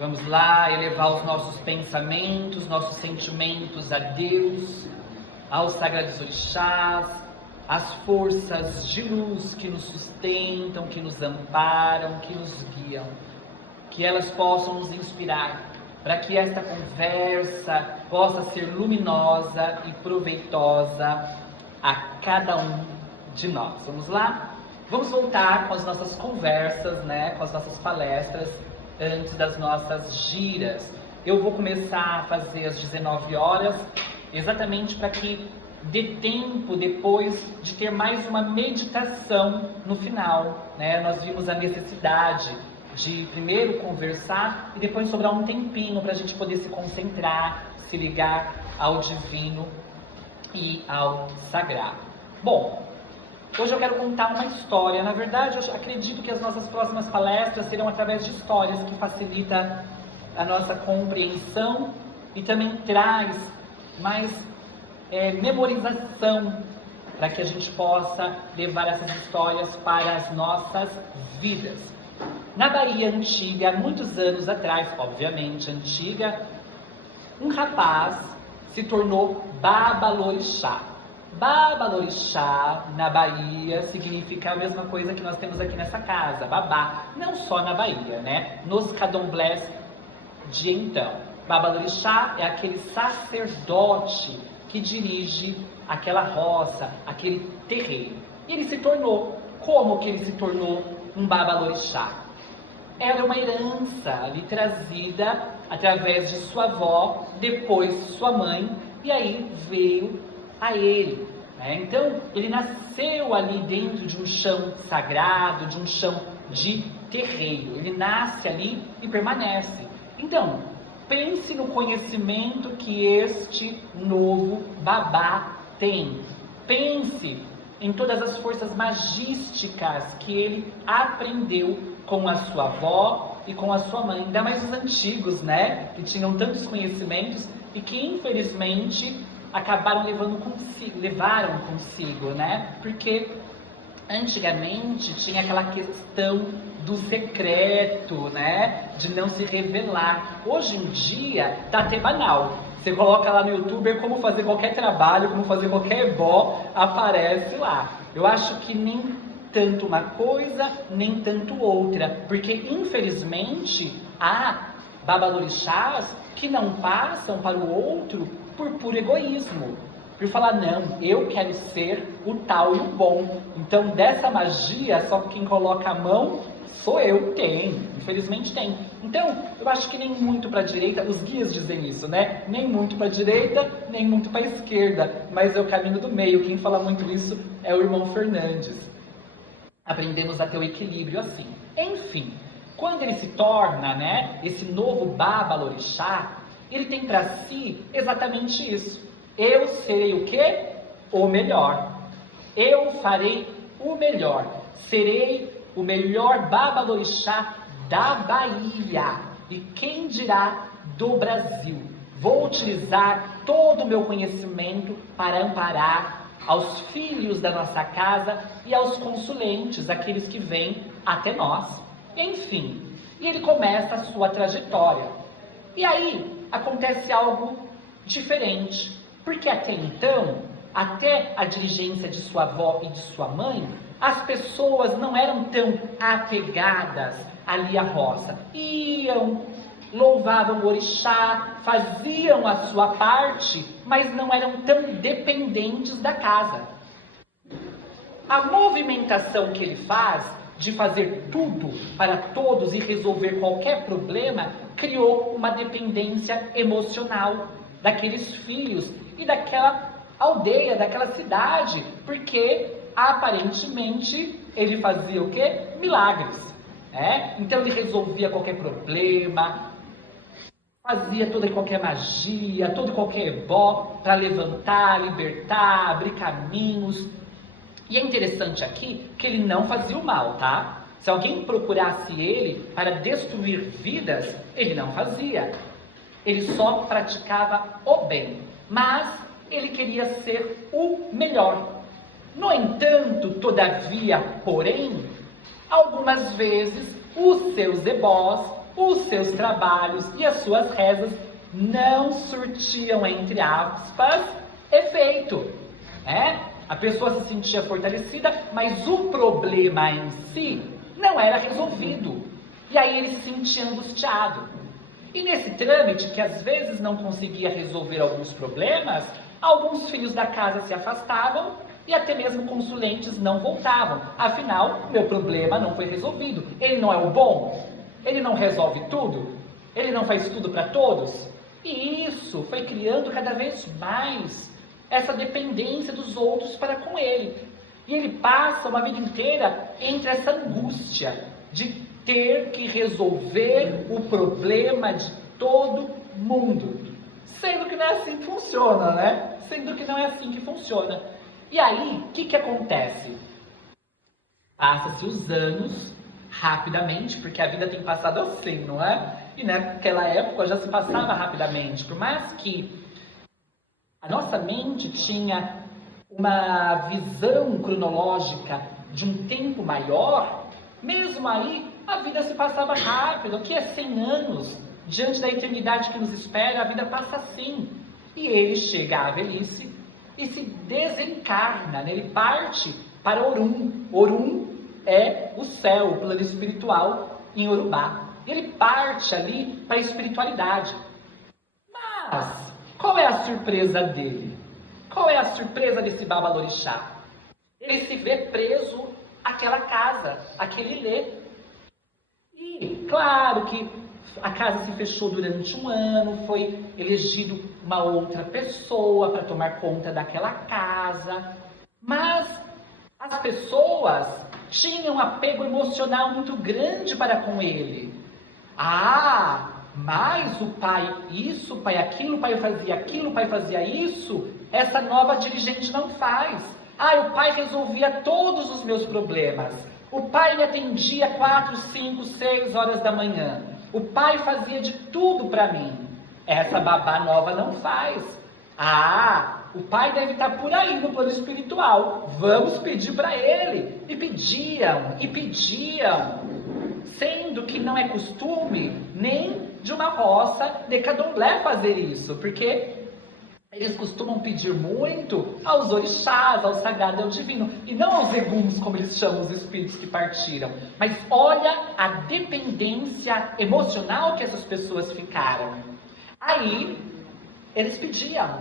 Vamos lá elevar os nossos pensamentos, nossos sentimentos a Deus, aos sagrados orixás, às forças de luz que nos sustentam, que nos amparam, que nos guiam. Que elas possam nos inspirar para que esta conversa possa ser luminosa e proveitosa a cada um de nós. Vamos lá? Vamos voltar com as nossas conversas, né? Com as nossas palestras antes das nossas giras. Eu vou começar a fazer às 19 horas, exatamente para que dê tempo depois de ter mais uma meditação no final, né? Nós vimos a necessidade de primeiro conversar e depois sobrar um tempinho para a gente poder se concentrar, se ligar ao divino e ao sagrado. Bom, hoje eu quero contar uma história. Na verdade, eu acredito que as nossas próximas palestras serão através de histórias, que facilita a nossa compreensão e também traz mais memorização para que a gente possa levar essas histórias para as nossas vidas. Na Bahia antiga, há muitos anos atrás, obviamente antiga, um rapaz se tornou babalorixá. Babalorixá, na Bahia, significa a mesma coisa que nós temos aqui nessa casa, babá. Não só na Bahia, né? Nos candomblés de então. Babalorixá é aquele sacerdote que dirige aquela roça, aquele terreiro. E ele se tornou. Como que ele se tornou um babalorixá? Era uma herança ali trazida através de sua avó, depois sua mãe, e aí veio a ele, né? Então, ele nasceu ali dentro de um chão sagrado, de um chão de terreiro. Ele nasce ali e permanece. Então, pense no conhecimento que este novo babá tem. Pense em todas as forças magísticas que ele aprendeu com a sua avó e com a sua mãe. Ainda mais os antigos, né? Que tinham tantos conhecimentos e que, infelizmente, levaram consigo, né? Porque antigamente tinha aquela questão do secreto, né? De não se revelar. Hoje em dia tá até banal. Você coloca lá no YouTube como fazer qualquer trabalho, como fazer qualquer ebó, aparece lá. Eu acho que nem tanto uma coisa, nem tanto outra. Porque, infelizmente, há babalorixás que não passam para o outro por puro egoísmo, por falar, não, eu quero ser o tal e o bom, então dessa magia só quem coloca a mão sou eu. Tem, infelizmente tem. Então, eu acho que nem muito para a direita, os guias dizem isso, né? Nem muito para a direita, nem muito para a esquerda, mas é o caminho do meio. Quem fala muito isso é o irmão Fernandes. Aprendemos a ter o equilíbrio assim. Enfim, quando ele se torna, né, esse novo babalorixá, ele tem para si exatamente isso. Eu serei o quê? O melhor. Eu farei o melhor. Serei o melhor babalorixá da Bahia. E quem dirá do Brasil? Vou utilizar todo o meu conhecimento para amparar aos filhos da nossa casa e aos consulentes, aqueles que vêm até nós. Enfim, e ele começa a sua trajetória. E aí acontece algo diferente, porque até então, até a dirigência de sua avó e de sua mãe, as pessoas não eram tão apegadas ali à roça. Iam, louvavam o orixá, faziam a sua parte, mas não eram tão dependentes da casa. A movimentação que ele faz de fazer tudo para todos e resolver qualquer problema, criou uma dependência emocional daqueles filhos e daquela aldeia, daquela cidade, porque aparentemente ele fazia o quê? Milagres, né? Então ele resolvia qualquer problema, fazia toda e qualquer magia, todo e qualquer ebó para levantar, libertar, abrir caminhos. E é interessante aqui que ele não fazia o mal, tá? Se alguém procurasse ele para destruir vidas, ele não fazia. Ele só praticava o bem, mas ele queria ser o melhor. No entanto, todavia, porém, algumas vezes os seus ebós os seus trabalhos e as suas rezas não surtiam, entre aspas, efeito. A pessoa se sentia fortalecida, mas o problema em si não era resolvido. E aí ele se sentia angustiado. E nesse trâmite, que às vezes não conseguia resolver alguns problemas, alguns filhos da casa se afastavam e até mesmo consulentes não voltavam. Afinal, meu problema não foi resolvido. Ele não é o bom? Ele não resolve tudo? Ele não faz tudo para todos? E isso foi criando cada vez mais essa dependência dos outros para com ele. E ele passa uma vida inteira entre essa angústia de ter que resolver o problema de todo mundo. Sendo que não é assim que funciona, né? Sendo que não é assim que funciona. E aí, o que acontece? Passa-se os anos rapidamente, porque a vida tem passado assim, não é? E naquela época já se passava rapidamente. Por mais que a nossa mente tinha uma visão cronológica de um tempo maior, mesmo aí a vida se passava rápido. O que é 100 anos? Diante da eternidade que nos espera, a vida passa assim. E ele chega à velhice e se desencarna, né? Ele parte para Orum. Orum é o céu, o plano espiritual em Urubá. Ele parte ali para a espiritualidade. Mas qual é a surpresa dele? Qual é a surpresa desse Babalorixá? Ele se vê preso àquela casa, àquele ilê. E claro que a casa se fechou durante um ano, foi elegido uma outra pessoa para tomar conta daquela casa. Mas as pessoas tinham um apego emocional muito grande para com ele. Mas o pai isso, o pai aquilo, o pai fazia aquilo, o pai fazia isso, essa nova dirigente não faz. O pai resolvia todos os meus problemas. O pai me atendia 4, 5, 6 horas da manhã. O pai fazia de tudo para mim. Essa babá nova não faz. O pai deve estar por aí no plano espiritual. Vamos pedir para ele. E pediam, sendo que não é costume nem de uma roça de candomblé fazer isso, porque eles costumam pedir muito aos orixás, ao sagrado, ao divino, e não aos eguns, como eles chamam os espíritos que partiram. Mas olha a dependência emocional que essas pessoas ficaram. Aí, eles pediam,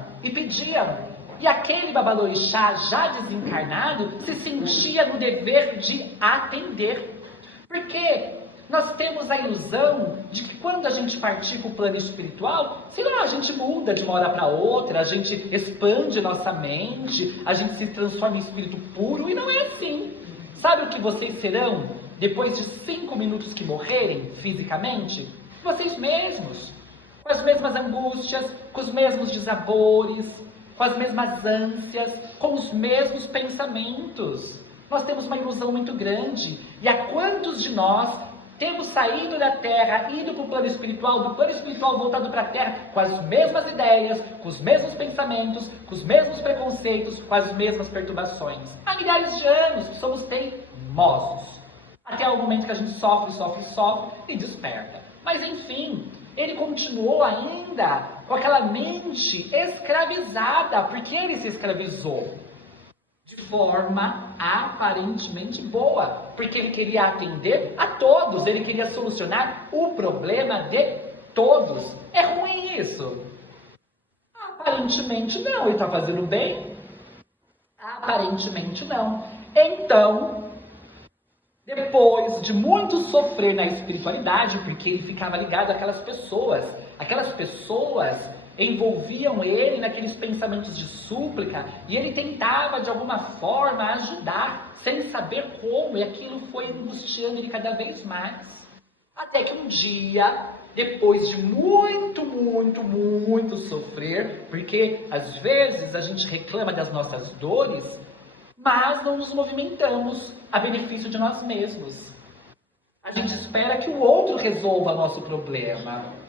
e aquele babalorixá já desencarnado se sentia no dever de atender. Porque nós temos a ilusão de que quando a gente partir para o plano espiritual, sei lá, a gente muda de uma hora para outra, a gente expande nossa mente, a gente se transforma em espírito puro, e não é assim. Sabe o que vocês serão depois de 5 minutos que morrerem fisicamente? Vocês mesmos, com as mesmas angústias, com os mesmos desabores, com as mesmas ânsias, com os mesmos pensamentos. Nós temos uma ilusão muito grande. E há quantos de nós temos saído da Terra, ido para o plano espiritual, do plano espiritual voltado para a Terra, com as mesmas ideias, com os mesmos pensamentos, com os mesmos preconceitos, com as mesmas perturbações. Há milhares de anos que somos teimosos. Até o momento que a gente sofre e desperta. Mas enfim, ele continuou ainda com aquela mente escravizada, porque ele se escravizou de forma aparentemente boa, porque ele queria atender a todos, ele queria solucionar o problema de todos. É ruim isso? Aparentemente não. Ele está fazendo bem? Aparentemente não. Então, depois de muito sofrer na espiritualidade, porque ele ficava ligado àquelas pessoas envolviam ele naqueles pensamentos de súplica, e ele tentava de alguma forma ajudar, sem saber como, e aquilo foi angustiando ele cada vez mais. Até que um dia, depois de muito sofrer, porque às vezes a gente reclama das nossas dores, mas não nos movimentamos a benefício de nós mesmos. A gente espera que o outro resolva nosso problema.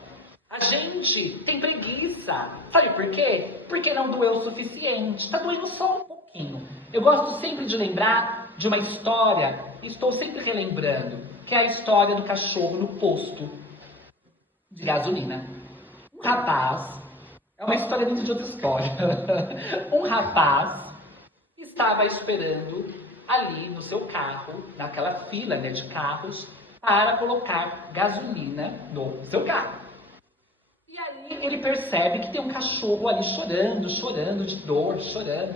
A gente tem preguiça. Sabe por quê? Porque não doeu o suficiente. Está doendo só um pouquinho. Eu gosto sempre de lembrar de uma história, e estou sempre relembrando, que é a história do cachorro no posto. de gasolina. Um rapaz, é uma história dentro de outra história. Um rapaz estava esperando ali no seu carro, naquela fila, né, de carros, para colocar gasolina no seu carro. E aí ele percebe que tem um cachorro ali chorando, chorando de dor, chorando.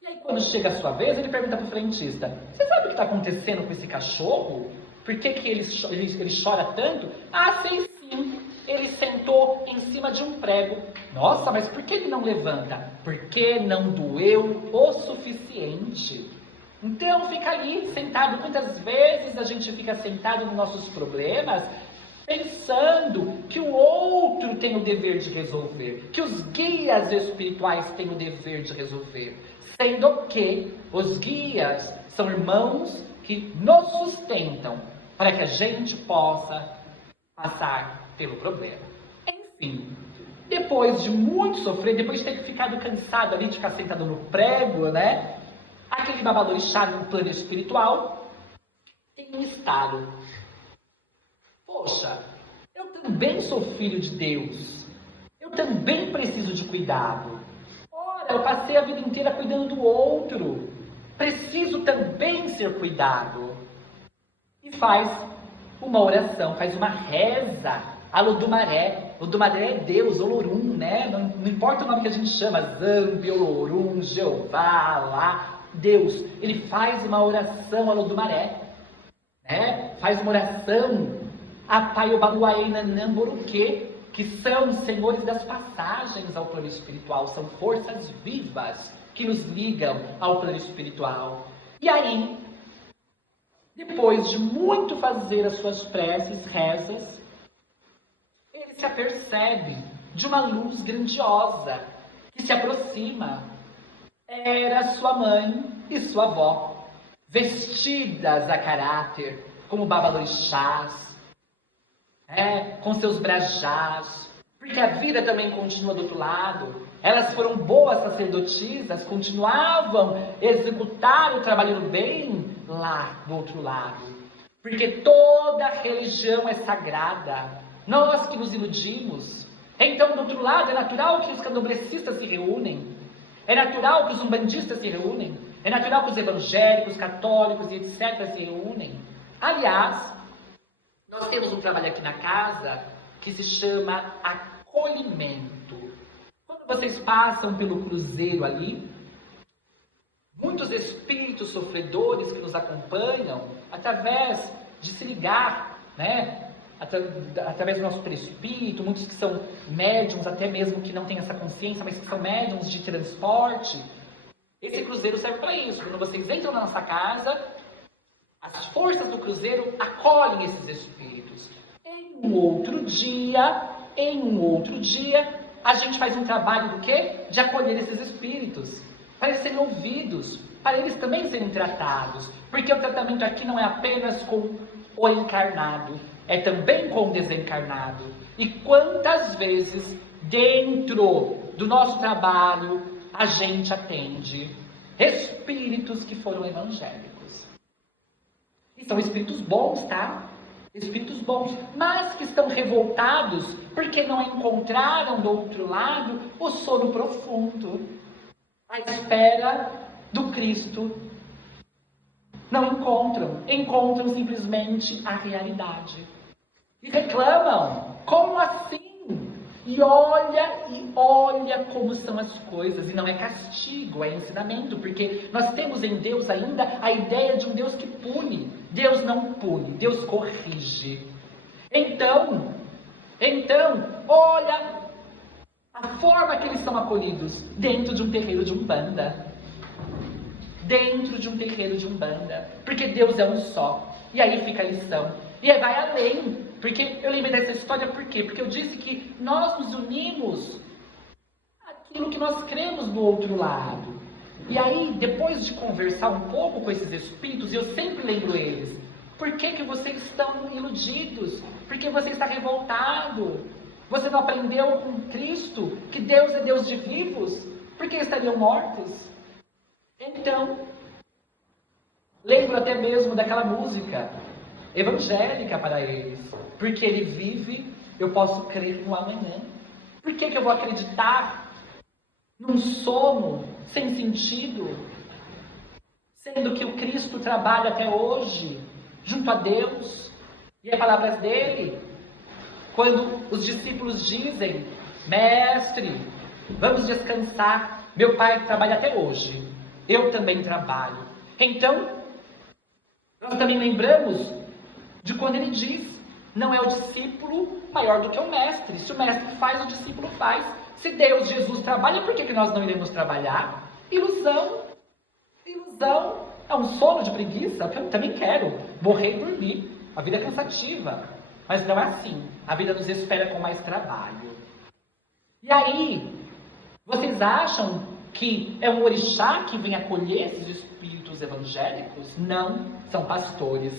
E aí quando chega a sua vez, ele pergunta para o frentista: você sabe o que está acontecendo com esse cachorro? Por que ele chora tanto? Ah, sei sim. Ele sentou em cima de um prego. Nossa, mas por que ele não levanta? Porque não doeu o suficiente. Então fica ali sentado. Muitas vezes a gente fica sentado nos nossos problemas, pensando que o outro tem o dever de resolver, que os guias espirituais têm o dever de resolver, sendo que os guias são irmãos que nos sustentam para que a gente possa passar pelo problema. Enfim, depois de muito sofrer, depois de ter ficado cansado ali de ficar sentado no prego, né? Aquele babalorixá no plano espiritual tem um estado. Poxa, eu também sou filho de Deus. Eu também preciso de cuidado. Ora, eu passei a vida inteira cuidando do outro. Preciso também ser cuidado. E faz uma oração, faz uma reza a Lodumaré. Lodumaré é Deus, Olorum, né? Não importa o nome que a gente chama, Zambi, Olorum, Jeová, Alá, Deus. Ele faz uma oração a Lodumaré, né? Faz uma oração a Paiobaluaê Nanamboruquê, que são senhores das passagens ao plano espiritual, são forças vivas que nos ligam ao plano espiritual. E aí, depois de muito fazer as suas preces, rezas, ele se apercebe de uma luz grandiosa que se aproxima. Era sua mãe e sua avó, vestidas a caráter, como babalorixás, com seus brajás, porque a vida também continua do outro lado. Elas foram boas sacerdotisas, continuavam a executar o trabalho do bem lá do outro lado. Porque toda religião é sagrada, nós que nos iludimos. Então, do outro lado, é natural que os candomblecistas se reúnem, é natural que os umbandistas se reúnem, é natural que os evangélicos, católicos e etc. se reúnem. Aliás, nós temos um trabalho aqui na casa que se chama acolhimento. Quando vocês passam pelo cruzeiro ali, muitos espíritos sofredores que nos acompanham, através de se ligar, né? Através do nosso perispírito, muitos que são médiums, até mesmo que não têm essa consciência, mas que são médiums de transporte. Esse cruzeiro serve para isso. Quando vocês entram na nossa casa, as forças do cruzeiro acolhem esses espíritos. Em um outro dia, a gente faz um trabalho do quê? De acolher esses espíritos, para eles serem ouvidos, para eles também serem tratados. Porque o tratamento aqui não é apenas com o encarnado, é também com o desencarnado. E quantas vezes, dentro do nosso trabalho, a gente atende espíritos que foram evangélicos. E são espíritos bons, tá? Espíritos bons, mas que estão revoltados porque não encontraram do outro lado o sono profundo, à espera do Cristo. Não encontram simplesmente a realidade. E reclamam, como assim? E olha como são as coisas. E não é castigo, é ensinamento, porque nós temos em Deus ainda a ideia de um Deus que pune. Deus não pune, Deus corrige. Então, olha a forma que eles são acolhidos dentro de um terreiro de Umbanda. Dentro de um terreiro de Umbanda. Porque Deus é um só. E aí fica a lição. E aí vai além. Porque eu lembrei dessa história, por quê? Porque eu disse que nós nos unimos aquilo que nós cremos do outro lado. E aí, depois de conversar um pouco com esses espíritos, eu sempre lembro eles. Por que vocês estão iludidos? Por que você está revoltado? Você não aprendeu com Cristo que Deus é Deus de vivos? Por que estariam mortos? Então, lembro até mesmo daquela música evangélica para eles, porque ele vive eu posso crer no amanhã. Por que eu vou acreditar num sono sem sentido, sendo que o Cristo trabalha até hoje, junto a Deus, e as palavras dele, quando os discípulos dizem, mestre, vamos descansar, meu pai trabalha até hoje, eu também trabalho. Então, nós também lembramos de quando ele diz, não é o discípulo maior do que o mestre, se o mestre faz, o discípulo faz. Se Deus, Jesus trabalha, por que nós não iremos trabalhar? Ilusão. Ilusão. É um sono de preguiça, que eu também quero. Morrer e dormir. A vida é cansativa. Mas não é assim. A vida nos espera com mais trabalho. E aí, vocês acham que é um orixá que vem acolher esses espíritos evangélicos? Não, são pastores.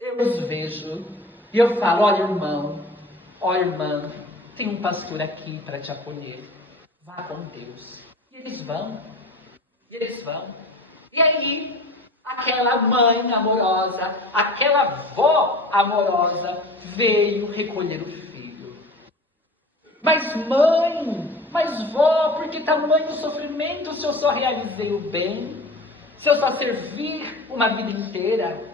Eu os vejo e eu falo, olha irmão, olha irmã, tem um pastor aqui para te acolher. Vá com Deus. E eles vão. E eles vão. E aí, aquela mãe amorosa, aquela avó amorosa, veio recolher o filho. Mas mãe, mas vó, por que tamanho sofrimento se eu só realizei o bem? Se eu só servir uma vida inteira?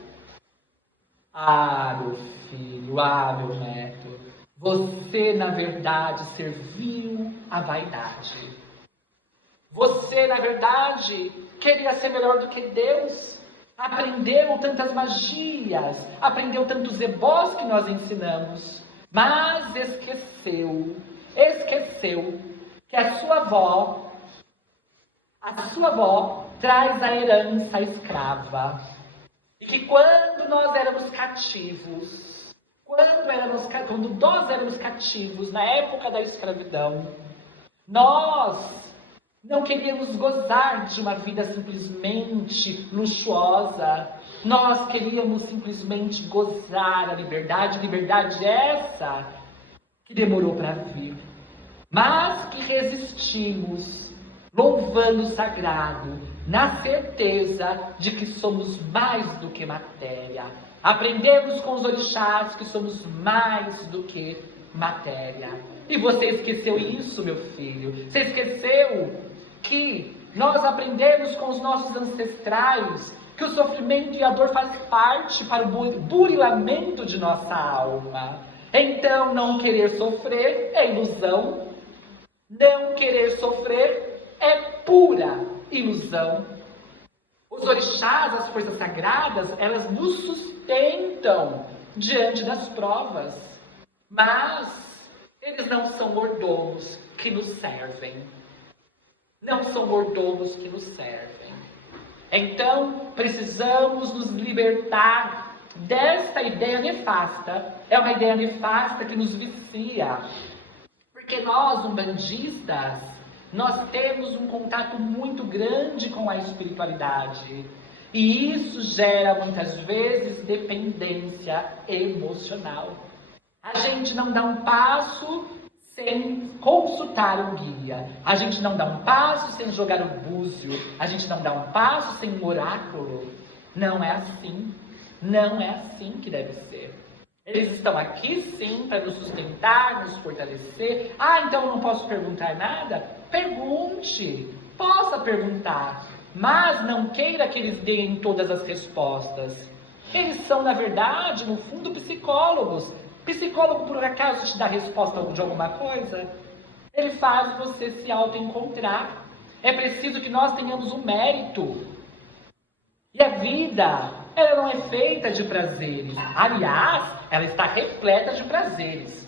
Ah, meu filho, meu neto, você na verdade serviu a vaidade. Você na verdade queria ser melhor do que Deus. Aprendeu tantas magias, aprendeu tantos ebós que nós ensinamos, mas esqueceu que a sua avó traz a herança escrava. E que quando nós éramos cativos, quando nós éramos cativos na época da escravidão, nós não queríamos gozar de uma vida simplesmente luxuosa. Nós queríamos simplesmente gozar a liberdade essa que demorou para vir, mas que resistimos, louvando o sagrado, na certeza de que somos mais do que matéria. Aprendemos com os orixás que somos mais do que matéria. E você esqueceu isso, meu filho? Você esqueceu que nós aprendemos com os nossos ancestrais que o sofrimento e a dor faz parte para o burilamento de nossa alma. Então, não querer sofrer é ilusão. Não querer sofrer é pura ilusão. Os orixás, as forças sagradas, elas nos sustentam diante das provas. Mas eles não são mordomos que nos servem. Não são mordomos que nos servem. Então, precisamos nos libertar desta ideia nefasta. É uma ideia nefasta que nos vicia. Porque nós, umbandistas, nós temos um contato muito grande com a espiritualidade. E isso gera, muitas vezes, dependência emocional. A gente não dá um passo sem consultar o guia. A gente não dá um passo sem jogar o búzio. A gente não dá um passo sem um oráculo. Não é assim. Não é assim que deve ser. Eles estão aqui sim para nos sustentar, nos fortalecer. Então eu não posso perguntar nada? Pergunte. Possa perguntar. Mas não queira que eles deem todas as respostas. Eles são, na verdade, no fundo, psicólogos. Psicólogo, por acaso, te dá resposta de alguma coisa? Ele faz você se autoencontrar. É preciso que nós tenhamos um mérito. E a vida, ela não é feita de prazeres. Aliás, ela está repleta de prazeres.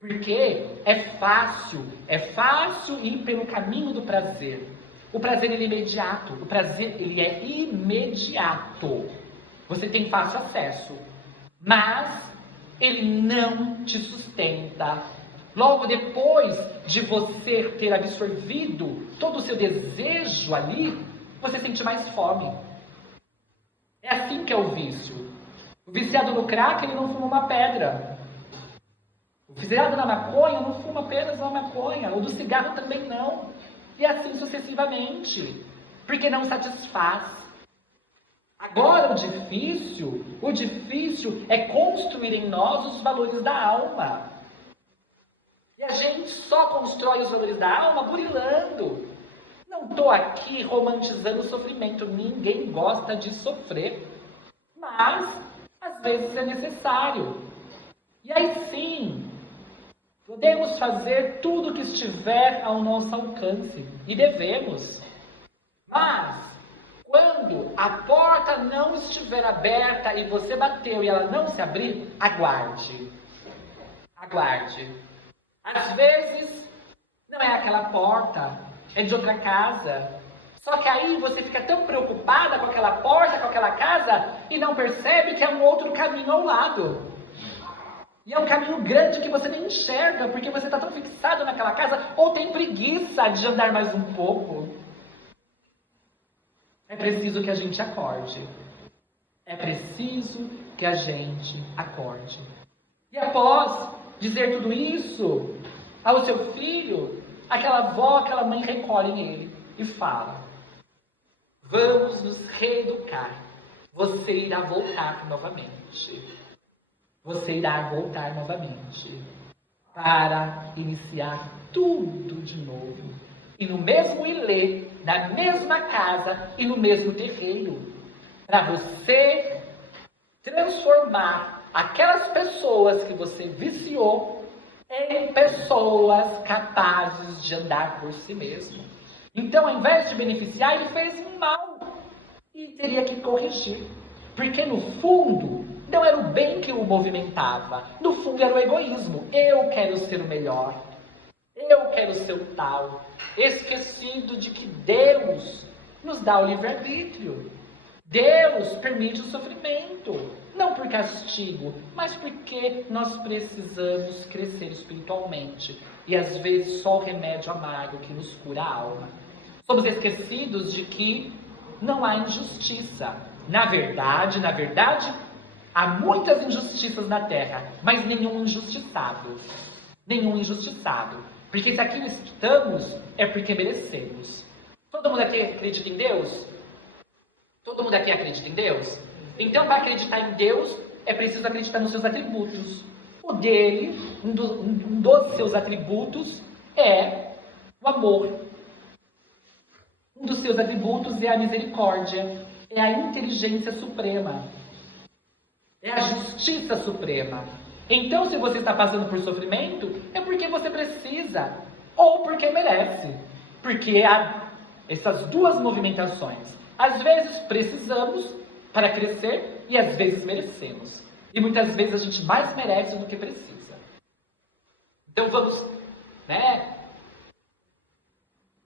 Porque é fácil ir pelo caminho do prazer. O prazer, ele é imediato. O prazer, ele é imediato. Você tem fácil acesso. Mas ele não te sustenta. Logo depois de você ter absorvido todo o seu desejo ali, você sente mais fome. É assim que é o vício. O viciado no crack, ele não fuma uma pedra. O viciado na maconha não fuma apenas uma maconha. O do cigarro também não. E assim sucessivamente. Porque não satisfaz. Agora o difícil é construir em nós os valores da alma. E a gente só constrói os valores da alma burilando. Não estou aqui romantizando o sofrimento. Ninguém gosta de sofrer. Mas, às vezes, é necessário. E aí sim, podemos fazer tudo o que estiver ao nosso alcance. E devemos. Mas, quando a porta não estiver aberta e você bateu e ela não se abrir, aguarde. Aguarde. Às vezes, não é aquela porta, é de outra casa. Só que aí você fica tão preocupada com aquela porta, com aquela casa, e não percebe que é um outro caminho ao lado. E é um caminho grande que você nem enxerga, porque você está tão fixado naquela casa, ou tem preguiça de andar mais um pouco. É preciso que a gente acorde. É preciso que a gente acorde. E após dizer tudo isso ao seu filho, aquela avó, aquela mãe recolhe ele e fala: vamos nos reeducar. Você irá voltar novamente. Você irá voltar novamente para iniciar tudo de novo. E no mesmo ilê, na mesma casa e no mesmo terreiro. Para você transformar aquelas pessoas que você viciou em pessoas capazes de andar por si mesmo. Então, ao invés de beneficiar, ele fez um mal. E teria que corrigir. Porque no fundo, não era o bem que o movimentava. No fundo, era o egoísmo. Eu quero ser o melhor. Eu quero ser o tal. Esquecido de que Deus nos dá o livre-arbítrio. Deus permite o sofrimento. Não por castigo, mas porque nós precisamos crescer espiritualmente. E às vezes só o remédio amargo que nos cura a alma. Somos esquecidos de que não há injustiça. Na verdade, há muitas injustiças na Terra, mas nenhum injustiçado. Nenhum injustiçado. Porque se aqui estamos, é porque merecemos. Todo mundo aqui acredita em Deus? Todo mundo aqui acredita em Deus? Então, para acreditar em Deus, é preciso acreditar nos seus atributos. O dele, um dos seus atributos, é o amor. Um dos seus atributos é a misericórdia, é a inteligência suprema, é a justiça suprema. Então, se você está passando por sofrimento, é porque você precisa, ou porque merece. Porque há essas duas movimentações. Às vezes precisamos para crescer e às vezes merecemos. E muitas vezes a gente mais merece do que precisa. Então vamos,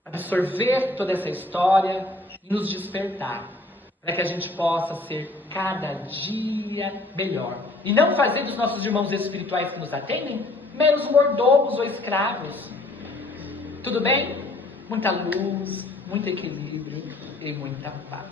absorver toda essa história e nos despertar. Para que a gente possa ser cada dia melhor. E não fazer dos nossos irmãos espirituais que nos atendem meros mordomos ou escravos. Tudo bem? Muita luz, muito equilíbrio e muita paz.